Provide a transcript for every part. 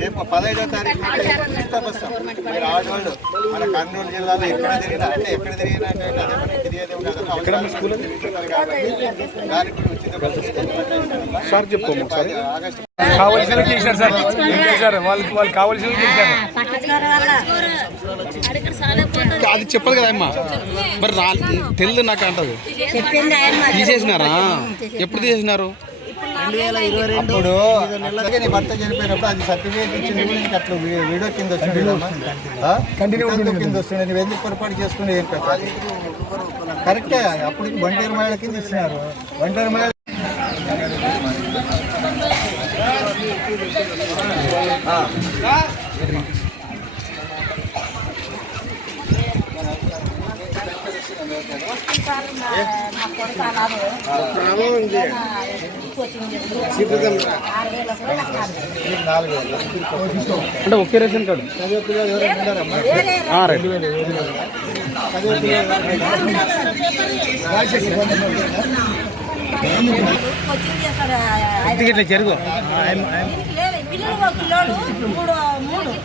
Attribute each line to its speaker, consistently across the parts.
Speaker 1: రేపు పదహైదో తారీఖు ఆడవాళ్ళు మన కర్నూలు జిల్లాలో ఎక్కడ తిరిగినా అంటే ఎక్కడ తిరిగినా
Speaker 2: తెలియదు స్కూల్ సార్
Speaker 1: వచ్చింది వాళ్ళకి వాళ్ళు కావలసింది
Speaker 2: అది చెప్పదు కదా అమ్మా మరి రాలేదు తెలియదు నాకు అంటది తీసేసినారా ఎప్పుడు తీసేసినారు
Speaker 1: అప్పుడు భర్త చనిపోయినప్పుడు అది సర్టిఫికేట్ ఇచ్చింది అట్లా వీడియో కింద వస్తుంది కంటిన్యూ కింద వస్తుంది నువ్వు ఎందుకు పొరపాటు చేసుకుని ఏం పెట్టాలి కరెక్టే అప్పుడు వంటరి మహిళ కింద ఇస్తున్నారు వంటరి మహిళ ఆ అంటే
Speaker 2: ఒకే రేషన్ కార్డు రెండు వేలు జరుగు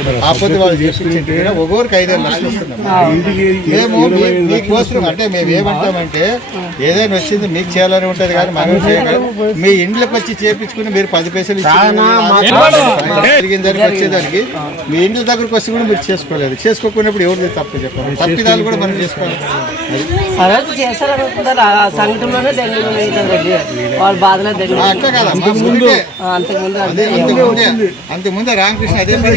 Speaker 1: అంటే మేము ఏమంటామంటే ఏదైనా వచ్చింది మీకు చేయాలని ఉంటది కానీ మనం చేయగలం మీ ఇంట్లో వచ్చి చేయించుకుని మీరు పది పైసలు
Speaker 2: ఇచ్చిందని
Speaker 1: వచ్చేదానికి మీ ఇంటి దగ్గరకు వచ్చి కూడా మీరు చేసుకోలేదు చేసుకోకున్నప్పుడు ఎవరు తప్పు చెప్పాలి తప్పిదాలు కూడా మనం చేసుకోవాలి ముందు రామకృష్ణ అదే మరి